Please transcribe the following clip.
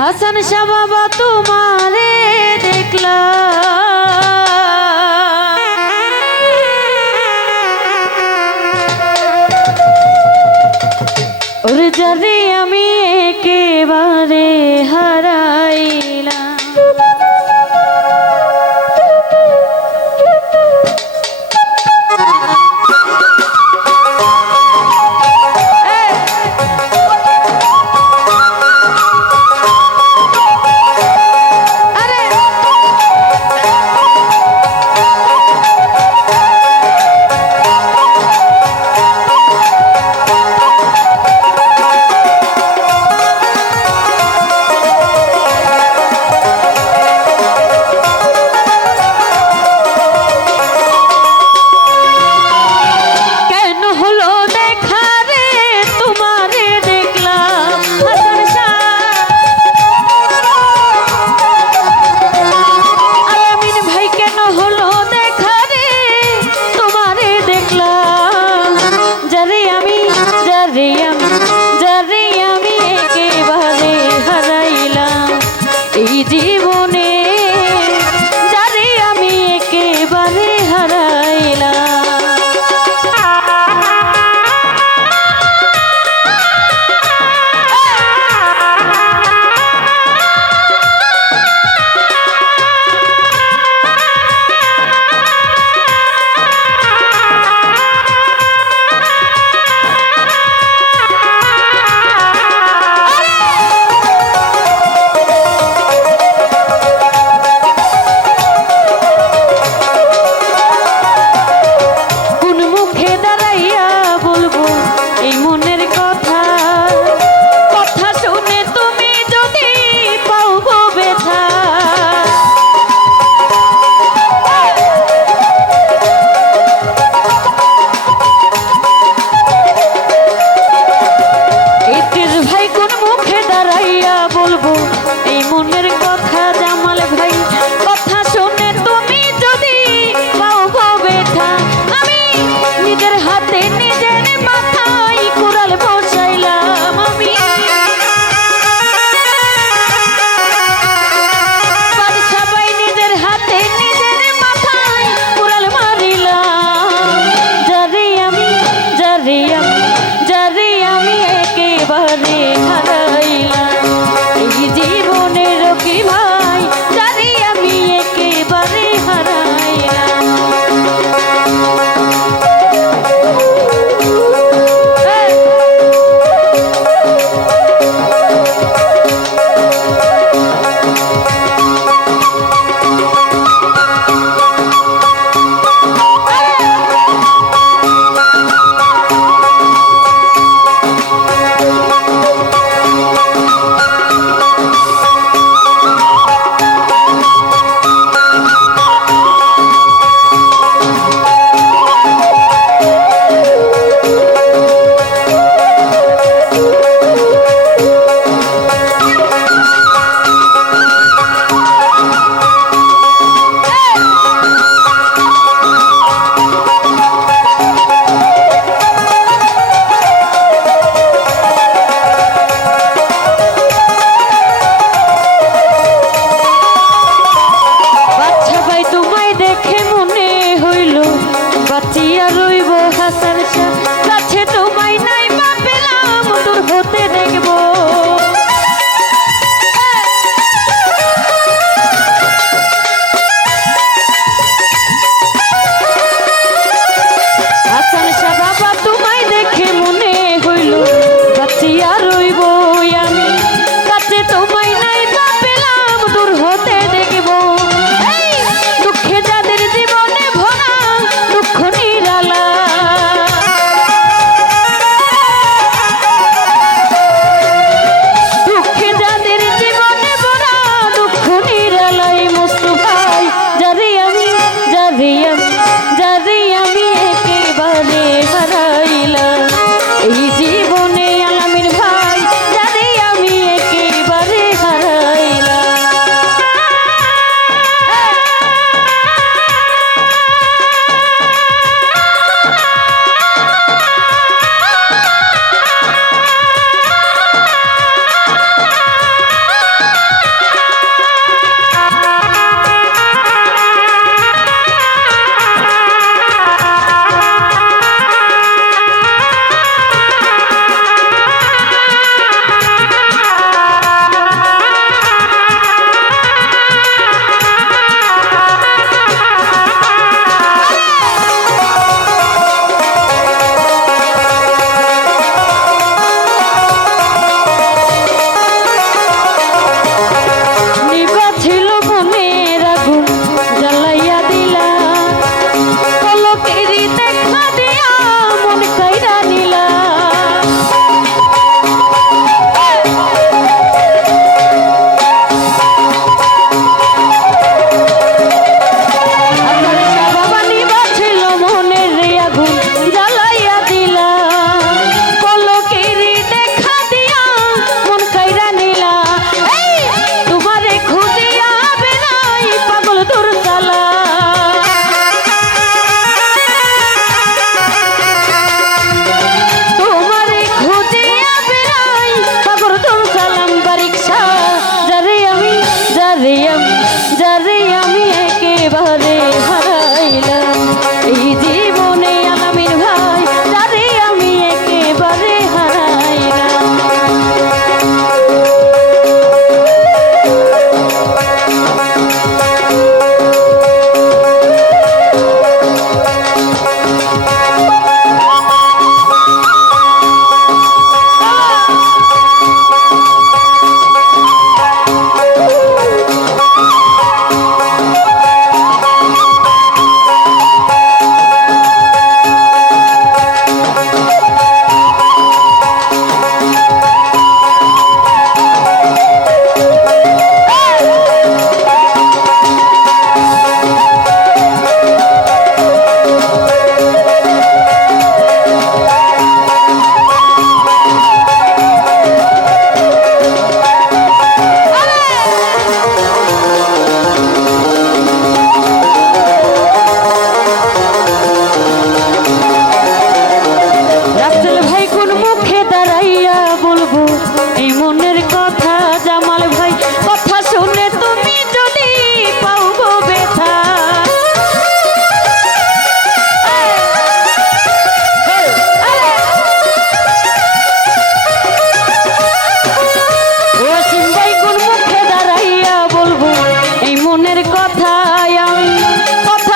হাসান বাবা তোমারে দেখলা যায় আমি কথা